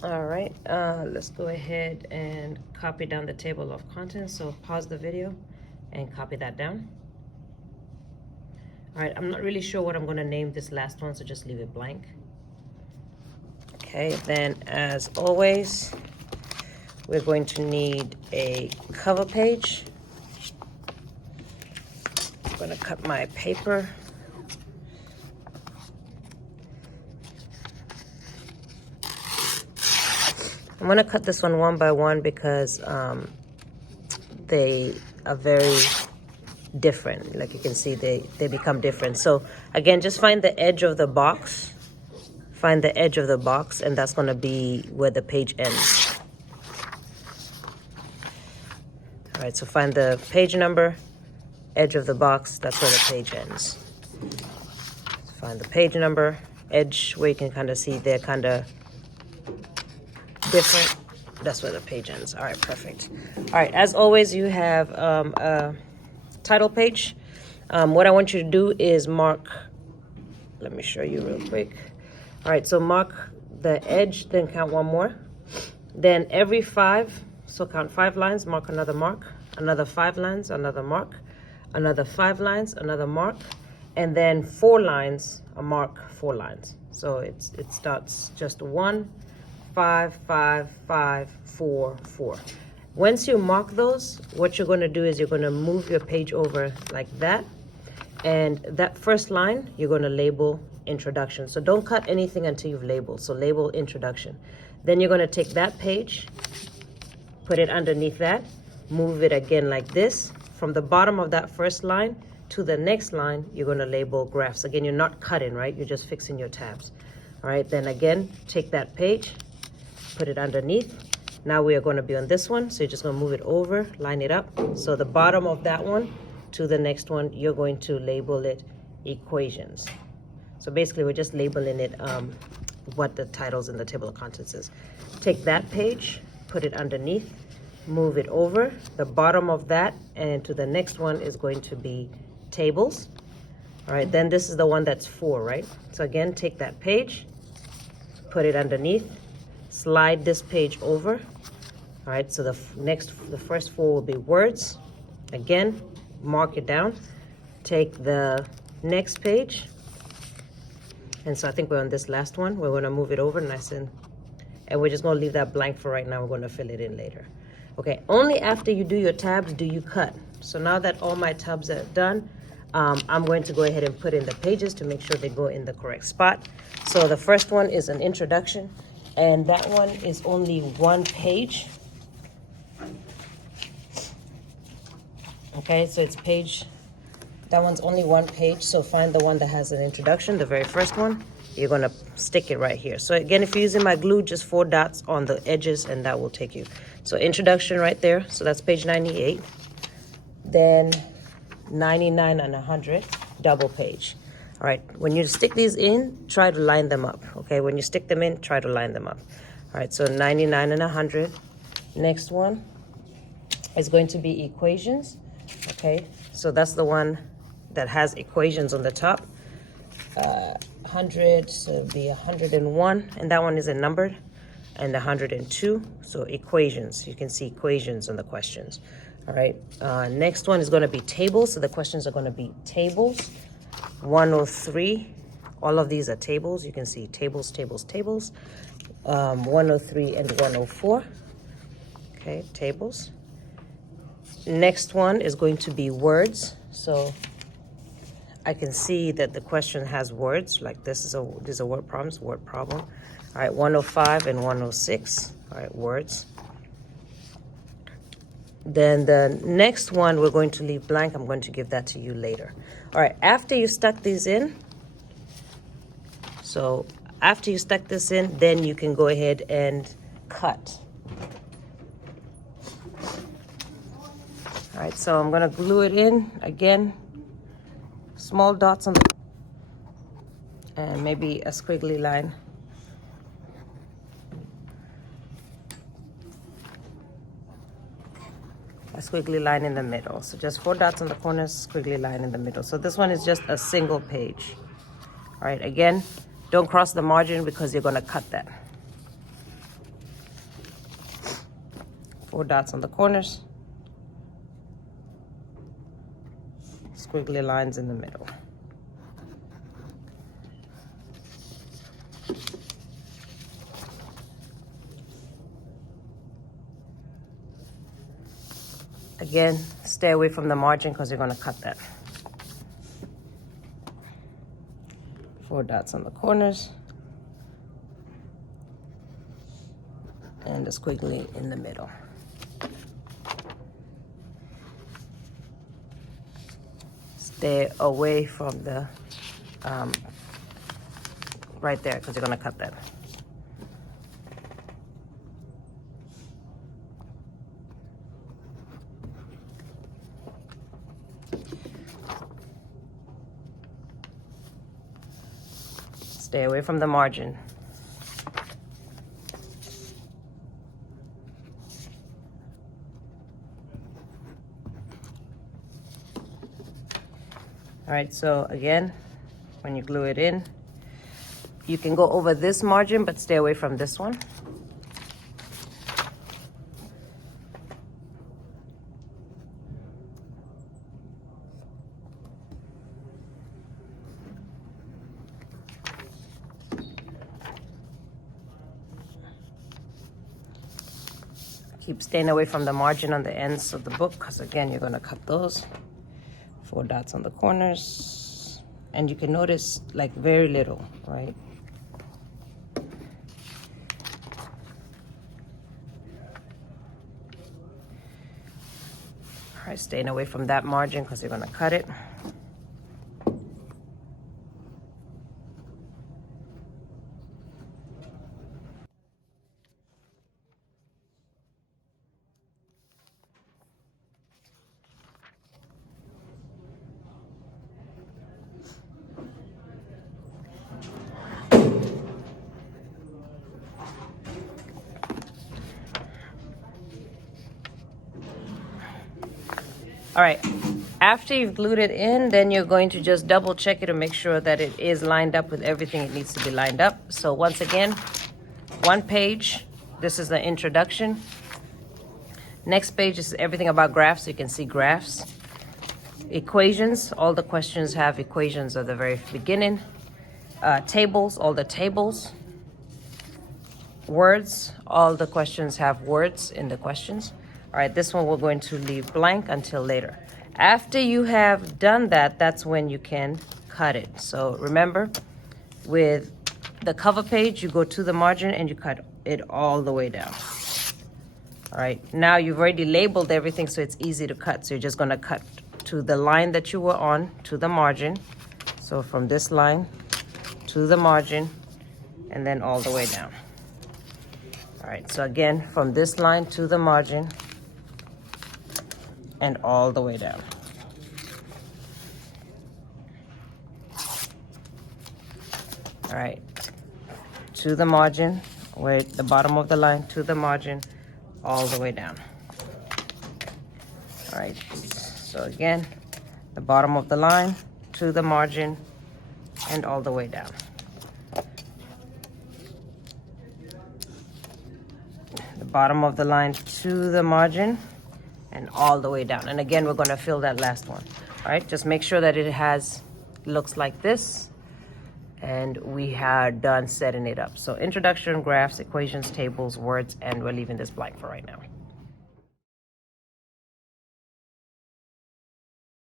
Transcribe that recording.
All right, let's go ahead and copy down the table of contents. So pause the video and copy that down. All right, I'm not really sure what I'm gonna name this last one, so just leave it blank. Okay, then as always, we're going to need a cover page. I'm gonna cut my paper. I'm gonna cut this one by one because they are very different. Like you can see, they become different. So again, just find the edge of the box. Find the edge of the box, and that's gonna be where the page ends. All right, so find the page number, edge of the box, that's where the page ends. Find the page number, edge, where you can kind of see they're kind of different. That's where the page ends. All right, perfect. All right, as always, you have a title page. What I want you to do is mark, let me show you real quick. All right, so mark the edge, then count one more. Then every 5, so count 5 lines, mark another mark, another 5 lines, another mark, another 5 lines, another mark, and then 4 lines, a mark 4 lines. So it starts just 1, 5, 5, 5, 4, 4. Once you mark those, what you're going to do is you're going to move your page over like that, and that first line you're going to label introduction. So don't cut anything until you've labeled. So label introduction. Then you're going to take that page, put it underneath that, move it again like this. From the bottom of that first line to the next line, you're going to label graphs. Again, you're not cutting, right? You're just fixing your tabs. All right, then again, take that page, put it underneath. Now we are going to be on this one, so you're just going to move it over, line it up. So the bottom of that one to the next one, you're going to label it equations. So basically, we're just labeling it what the titles in the table of contents is. Take that page, put it underneath, move it over. The bottom of that and to the next one is going to be tables. All right, then this is the one that's 4, right? So again, take that page, put it underneath, slide this page over. All right, so the first 4 will be words. Again, mark it down. Take the next page. And so I think we're on this last one. We're gonna move it over nice and we're just gonna leave that blank for right now. We're gonna fill it in later. Okay, only after you do your tabs do you cut. So now that all my tabs are done, I'm going to go ahead and put in the pages to make sure they go in the correct spot. So the first one is an introduction, and that one is only 1 page. Okay, so it's page, that one's only 1 page, so find the one that has an introduction, the very first one. You're gonna stick it right here. So again, if you're using my glue, just 4 dots on the edges and that will take you. So introduction right there, so that's page 98. Then 99 and 100, double page. All right, when you stick these in, try to line them up, okay? When you stick them in, try to line them up. All right, so 99 and 100. Next one is going to be equations, okay? So that's the one that has equations on the top. 100, so it'll be 101, and that one isn't numbered, and 102, so equations. You can see equations on the questions. All right, next one is going to be tables, so the questions are going to be tables. 103, all of these are tables. You can see tables, tables, tables. 103 and 104, okay, tables. Next one is going to be words, so I can see that the question has words, like these are word problems, word problem. All right, 105 and 106, all right, words. Then the next one we're going to leave blank. I'm going to give that to you later. All right, after you stuck these in, so after you stuck this in, then you can go ahead and cut. All right, so I'm gonna glue it in again. Small dots on the, and maybe a squiggly line. A squiggly line in the middle. So just 4 dots on the corners, squiggly line in the middle. So this one is just a single page. All right, again, don't cross the margin because you're gonna cut that. 4 dots on the corners, squiggly lines in the middle. Again, stay away from the margin because you're going to cut that. 4 dots on the corners and the squiggly in the middle. Stay away from the right there because you're going to cut that. Stay away from the margin. All right, so again, when you glue it in, you can go over this margin, but stay away from this one. Keep staying away from the margin on the ends of the book because again, you're gonna cut those. 4 dots on the corners. And you can notice like very little, right? All right, staying away from that margin because you're gonna cut it. All right, after you've glued it in, then you're going to just double check it to make sure that it is lined up with everything it needs to be lined up. So once again, 1 page, this is the introduction. Next page is everything about graphs, so you can see graphs. Equations, all the questions have equations at the very beginning. Tables, all the tables. Words, all the questions have words in the questions. All right, this one we're going to leave blank until later. After you have done that, that's when you can cut it. So remember, with the cover page, you go to the margin and you cut it all the way down. All right, now you've already labeled everything, so it's easy to cut. So you're just gonna cut to the line that you were on, to the margin. So from this line to the margin, and then all the way down. All right, so again, from this line to the margin, and all the way down. All right, to the margin, where the bottom of the line, to the margin, all the way down. All right, so again, the bottom of the line, to the margin, and all the way down. The bottom of the line to the margin, and all the way down. And again, we're going to fill that last one. All right, just make sure that it looks like this, and we are done setting it up. So introduction, graphs, equations, tables, words, and we're leaving this blank for right now.